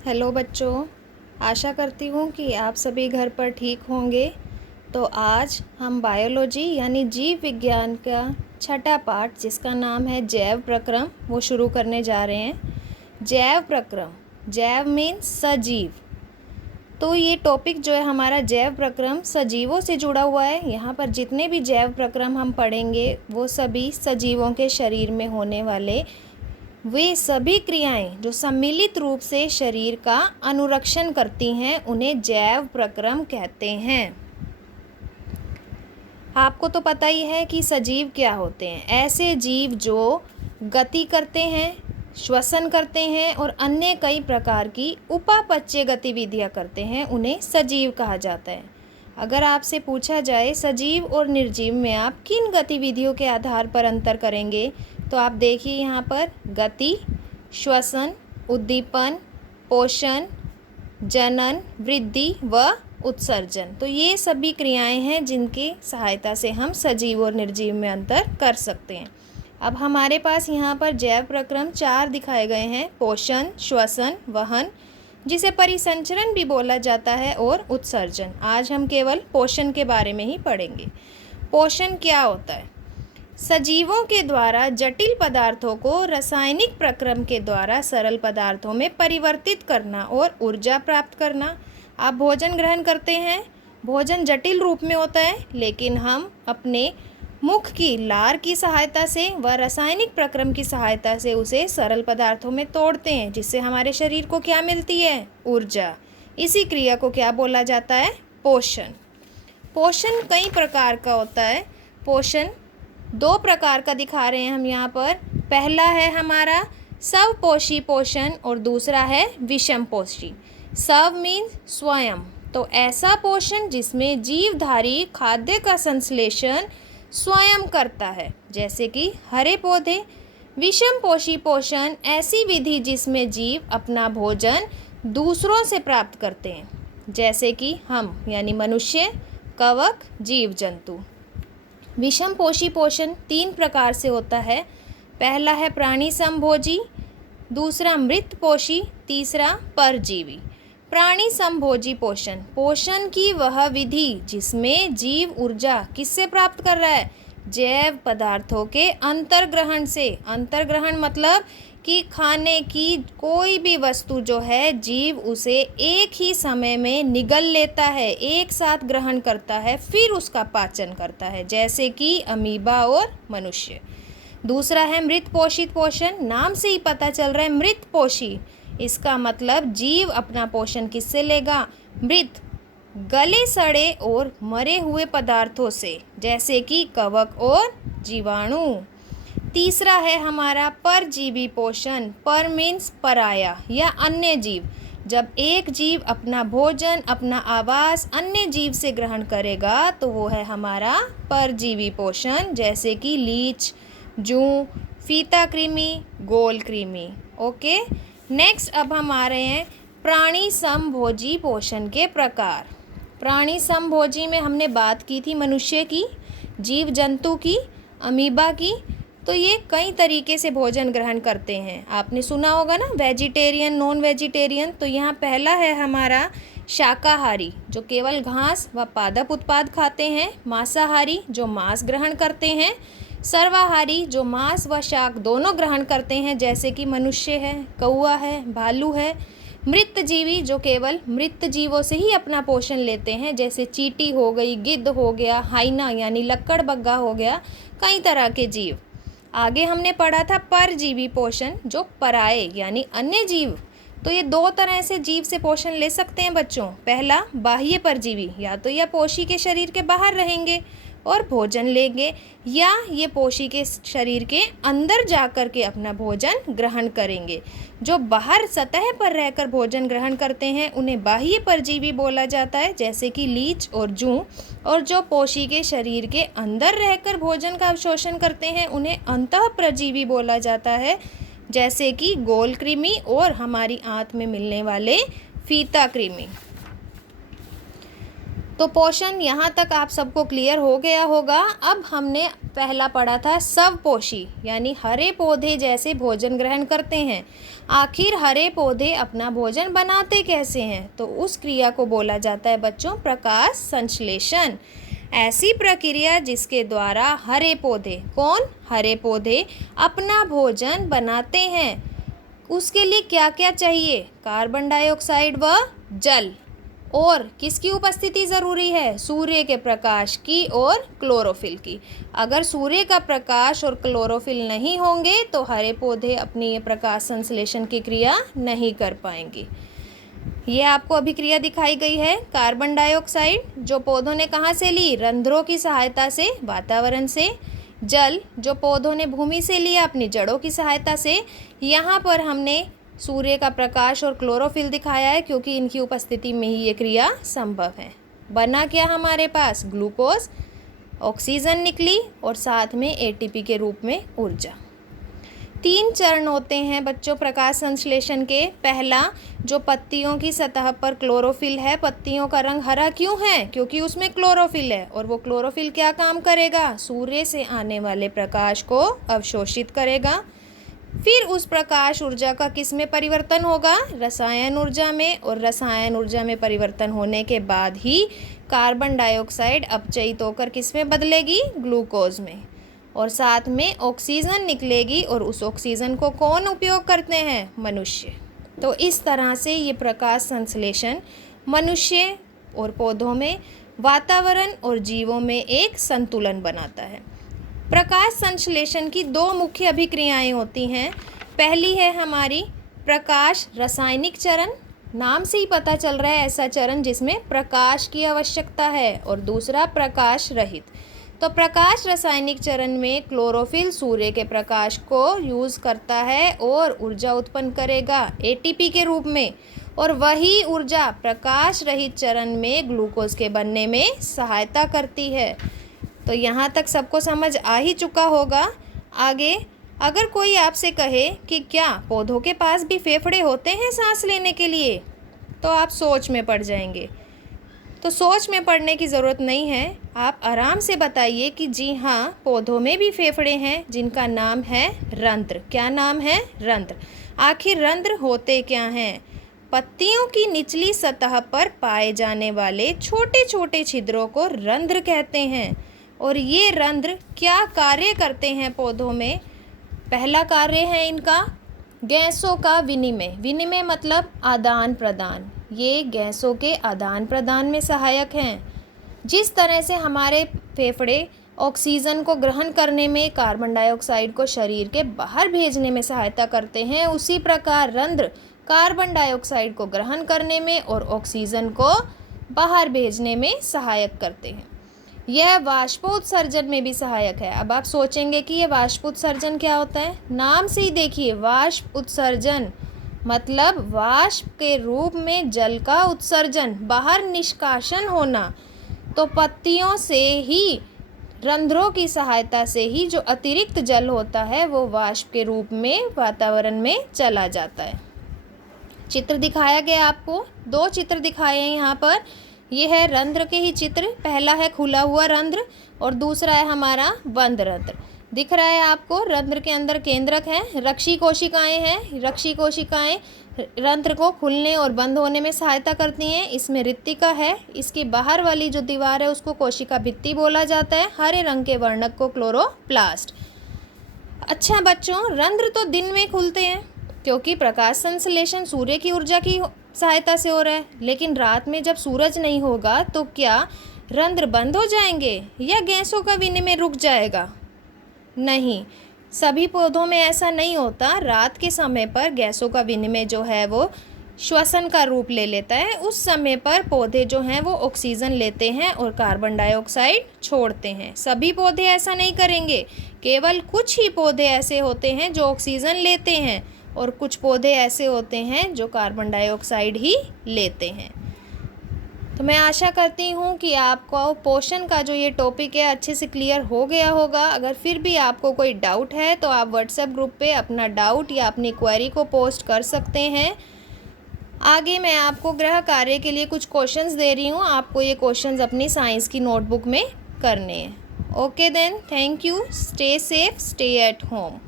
Hello बच्चों, आशा करती हूँ कि आप सभी घर पर ठीक होंगे। तो आज हम बायोलॉजी यानी जीव विज्ञान का छठा पाठ जिसका नाम है जैव प्रक्रम वो शुरू करने जा रहे हैं। जैव प्रक्रम, जैव मीन्स सजीव। तो ये टॉपिक जो है हमारा जैव प्रक्रम सजीवों से जुड़ा हुआ है। यहाँ पर जितने भी जैव प्रक्रम हम पढ़ेंगे वो सभी सजीवों के शरीर में होने वाले वे सभी क्रियाएं जो सम्मिलित रूप से शरीर का अनुरक्षण करती हैं उन्हें जैव प्रक्रम कहते हैं। आपको तो पता ही है कि सजीव क्या होते हैं। ऐसे जीव जो गति करते हैं, श्वसन करते हैं और अन्य कई प्रकार की उपापचय गतिविधियां करते हैं, उन्हें सजीव कहा जाता है। अगर आपसे पूछा जाए सजीव और निर्जीव में आप किन गतिविधियों के आधार पर अंतर करेंगे, तो आप देखिए यहाँ पर गति, श्वसन, उद्दीपन, पोषण, जनन, वृद्धि व उत्सर्जन। तो ये सभी क्रियाएं हैं जिनकी सहायता से हम सजीव और निर्जीव में अंतर कर सकते हैं। अब हमारे पास यहाँ पर जैव प्रक्रम 4 दिखाए गए हैं। पोषण, श्वसन, वहन, जिसे परिसंचरण भी बोला जाता है, और उत्सर्जन। आज हम केवल पोषण के बारे में ही पढ़ेंगे। पोषण क्या होता है? सजीवों के द्वारा जटिल पदार्थों को रासायनिक प्रक्रम के द्वारा सरल पदार्थों में परिवर्तित करना और ऊर्जा प्राप्त करना। आप भोजन ग्रहण करते हैं, भोजन जटिल रूप में होता है, लेकिन हम अपने मुख की लार की सहायता से व रासायनिक प्रक्रम की सहायता से उसे सरल पदार्थों में तोड़ते हैं, जिससे हमारे शरीर को क्या मिलती है? ऊर्जा। इसी क्रिया को क्या बोला जाता है? पोषण। पोषण कई प्रकार का होता है। पोषण 2 प्रकार का दिखा रहे हैं हम यहाँ पर। पहला है हमारा स्वपोषी पोषण और दूसरा है विषमपोषी। स्व मीन्स स्वयं, तो ऐसा पोषण जिसमें जीवधारी खाद्य का संश्लेषण स्वयं करता है, जैसे कि हरे पौधे। विषमपोषी पोषण ऐसी विधि जिसमें जीव अपना भोजन दूसरों से प्राप्त करते हैं, जैसे कि हम यानी मनुष्य, कवक, जीव जंतु। विषमपोषी पोषण 3 प्रकार से होता है। पहला है प्राणी समभोजी, दूसरा मृतपोषी, तीसरा परजीवी। प्राणी समभोजी पोषण, पोषण की वह विधि जिसमें जीव ऊर्जा किससे प्राप्त कर रहा है? जैव पदार्थों के अंतर्ग्रहण से। अंतर्ग्रहण मतलब कि खाने की कोई भी वस्तु जो है जीव उसे एक ही समय में निगल लेता है, एक साथ ग्रहण करता है, फिर उसका पाचन करता है, जैसे कि अमीबा और मनुष्य। दूसरा है मृत पोषित पोषण। नाम से ही पता चल रहा है मृतपोषी, इसका मतलब जीव अपना पोषण किससे लेगा? मृत, गले सड़े और मरे हुए पदार्थों से, जैसे कि कवक और जीवाणु। तीसरा है हमारा परजीवी पोषण। पर मीन्स पराया या अन्य जीव। जब एक जीव अपना भोजन, अपना आवास अन्य जीव से ग्रहण करेगा तो वो है हमारा परजीवी पोषण, जैसे कि लीच, जूं, फीता कृमि, गोल कृमि। ओके, नेक्स्ट अब हम आ रहे हैं प्राणी समभोजी पोषण के प्रकार। प्राणी समभोजी में हमने बात की थी मनुष्य की, जीव जंतु की, अमीबा की। तो ये कई तरीके से भोजन ग्रहण करते हैं। आपने सुना होगा ना, वेजिटेरियन, नॉन वेजिटेरियन। तो यहाँ पहला है हमारा शाकाहारी, जो केवल घास व पादप उत्पाद खाते हैं। मांसाहारी, जो मांस ग्रहण करते हैं। सर्वाहारी, जो मांस व शाक दोनों ग्रहण करते हैं, जैसे कि मनुष्य है, कौआ है, भालू है। मृतजीवी, जो केवल मृत जीवों से ही अपना पोषण लेते हैं, जैसे चींटी हो गई, गिद्ध हो गया, हाइना यानी लक्कड़बग्गा हो गया, कई तरह के जीव। आगे हमने पढ़ा था परजीवी पोषण, जो पराये यानी अन्य जीव। तो ये 2 तरह से जीव से पोषण ले सकते हैं बच्चों। पहला बाह्य परजीवी, या तो यह पोषी के शरीर के बाहर रहेंगे और भोजन लेंगे, या ये पोषी के शरीर के अंदर जाकर के अपना भोजन ग्रहण करेंगे। जो बाहर सतह पर रहकर भोजन ग्रहण करते हैं उन्हें बाह्य परजीवी बोला जाता है, जैसे कि लीच और जूं। और जो पोषी के शरीर के अंदर रहकर भोजन का अवशोषण करते हैं उन्हें अंतः परजीवी बोला जाता है, जैसे कि गोल कृमि और हमारी आंत में मिलने वाले फीता कृमि। तो पोषण यहाँ तक आप सबको क्लियर हो गया होगा। अब हमने पहला पढ़ा था स्वपोषी, यानी हरे पौधे जैसे भोजन ग्रहण करते हैं। आखिर हरे पौधे अपना भोजन बनाते कैसे हैं? तो उस क्रिया को बोला जाता है बच्चों प्रकाश संश्लेषण। ऐसी प्रक्रिया जिसके द्वारा हरे पौधे, कौन? हरे पौधे अपना भोजन बनाते हैं। उसके लिए क्या क्या चाहिए? कार्बन डाइऑक्साइड व जल, और किसकी उपस्थिति ज़रूरी है? सूर्य के प्रकाश की और क्लोरोफिल की। अगर सूर्य का प्रकाश और क्लोरोफिल नहीं होंगे तो हरे पौधे अपनी ये प्रकाश संश्लेषण की क्रिया नहीं कर पाएंगे। ये आपको अभिक्रिया दिखाई गई है। कार्बन डाइऑक्साइड जो पौधों ने कहाँ से ली? रंध्रों की सहायता से, वातावरण से। जल जो पौधों ने भूमि से लिया अपनी जड़ों की सहायता से। यहाँ पर हमने सूर्य का प्रकाश और क्लोरोफिल दिखाया है क्योंकि इनकी उपस्थिति में ही ये क्रिया संभव है। बना क्या हमारे पास? ग्लूकोज, ऑक्सीजन निकली और साथ में एटीपी के रूप में ऊर्जा। 3 चरण होते हैं बच्चों प्रकाश संश्लेषण के। पहला, जो पत्तियों की सतह पर क्लोरोफिल है, पत्तियों का रंग हरा क्यों है? क्योंकि उसमें क्लोरोफिल है, और वो क्लोरोफिल क्या काम करेगा? सूर्य से आने वाले प्रकाश को अवशोषित करेगा। फिर उस प्रकाश ऊर्जा का किस में परिवर्तन होगा? रसायन ऊर्जा में, और रसायन ऊर्जा में परिवर्तन होने के बाद ही कार्बन डाइऑक्साइड अपचयित होकर किस में बदलेगी? ग्लूकोज में, और साथ में ऑक्सीजन निकलेगी, और उस ऑक्सीजन को कौन उपयोग करते हैं? मनुष्य। तो इस तरह से ये प्रकाश संश्लेषण मनुष्य और पौधों में, वातावरण और जीवों में एक संतुलन बनाता है। प्रकाश संश्लेषण की 2 मुख्य अभिक्रियाएं होती हैं। पहली है हमारी प्रकाश रासायनिक चरण, नाम से ही पता चल रहा है ऐसा चरण जिसमें प्रकाश की आवश्यकता है, और दूसरा प्रकाश रहित। तो प्रकाश रासायनिक चरण में क्लोरोफिल सूर्य के प्रकाश को यूज़ करता है और ऊर्जा उत्पन्न करेगा एटीपी के रूप में, और वही ऊर्जा प्रकाश रहित चरण में ग्लूकोज के बनने में सहायता करती है। तो यहाँ तक सबको समझ आ ही चुका होगा। आगे अगर कोई आपसे कहे कि क्या पौधों के पास भी फेफड़े होते हैं सांस लेने के लिए, तो आप सोच में पड़ जाएंगे। तो सोच में पड़ने की ज़रूरत नहीं है, आप आराम से बताइए कि जी हाँ, पौधों में भी फेफड़े हैं जिनका नाम है रंध्र। क्या नाम है? रंध्र। आखिर रंध्र होते क्या हैं? पत्तियों की निचली सतह पर पाए जाने वाले छोटे छोटे छिद्रों को रंध्र कहते हैं। और ये रंध्र क्या कार्य करते हैं पौधों में? पहला कार्य है इनका गैसों का विनिमय। विनिमय मतलब आदान प्रदान। ये गैसों के आदान प्रदान में सहायक हैं। जिस तरह से हमारे फेफड़े ऑक्सीजन को ग्रहण करने में, कार्बन डाइऑक्साइड को शरीर के बाहर भेजने में सहायता करते हैं, उसी प्रकार रंध्र कार्बन डाइऑक्साइड को ग्रहण करने में और ऑक्सीजन को बाहर भेजने में सहायक करते हैं। यह वाष्पोत्सर्जन में भी सहायक है। अब आप सोचेंगे कि यह वाष्पोत्सर्जन क्या होता है? नाम से ही देखिए, वाष्प उत्सर्जन मतलब वाष्प के रूप में जल का उत्सर्जन, बाहर निष्कासन होना। तो पत्तियों से ही, रंध्रों की सहायता से ही जो अतिरिक्त जल होता है वो वाष्प के रूप में वातावरण में चला जाता है। चित्र दिखाया गया आपको, 2 चित्र दिखाए हैं यहाँ पर। ये है रंध्र के ही चित्र। पहला है खुला हुआ रंध्र और दूसरा है हमारा बंद रंध्र। दिख रहा है आपको, रंध्र के अंदर केंद्रक है, रक्षी कोशिकाएं हैं। रक्षी कोशिकाएं रंध्र को खुलने और बंद होने में सहायता करती हैं। इसमें रिक्तिका है, इसकी बाहर वाली जो दीवार है उसको कोशिका भित्ति बोला जाता है। हरे रंग के वर्णक को क्लोरोप्लास्ट। अच्छा बच्चों, रंध्र तो दिन में खुलते हैं क्योंकि प्रकाश संश्लेषण सूर्य की ऊर्जा की सहायता से हो रहा है, लेकिन रात में जब सूरज नहीं होगा तो क्या रंध्र बंद हो जाएंगे या गैसों का विनिमय रुक जाएगा? नहीं, सभी पौधों में ऐसा नहीं होता। रात के समय पर गैसों का विनिमय जो है वो श्वसन का रूप ले लेता है। उस समय पर पौधे जो हैं वो ऑक्सीजन लेते हैं और कार्बन डाइऑक्साइड छोड़ते हैं। सभी पौधे ऐसा नहीं करेंगे, केवल कुछ ही पौधे ऐसे होते हैं जो ऑक्सीजन लेते हैं और कुछ पौधे ऐसे होते हैं जो कार्बन डाइऑक्साइड ही लेते हैं। तो मैं आशा करती हूँ कि आपको पोषण का जो ये टॉपिक है अच्छे से क्लियर हो गया होगा। अगर फिर भी आपको कोई डाउट है तो आप व्हाट्सएप ग्रुप पे अपना डाउट या अपनी क्वेरी को पोस्ट कर सकते हैं। आगे मैं आपको गृह कार्य के लिए कुछ क्वेश्चंस दे रही हूँ, आपको ये क्वेश्चंस अपनी साइंस की नोटबुक में करने हैं। Okay then, thank you, stay safe, stay at home.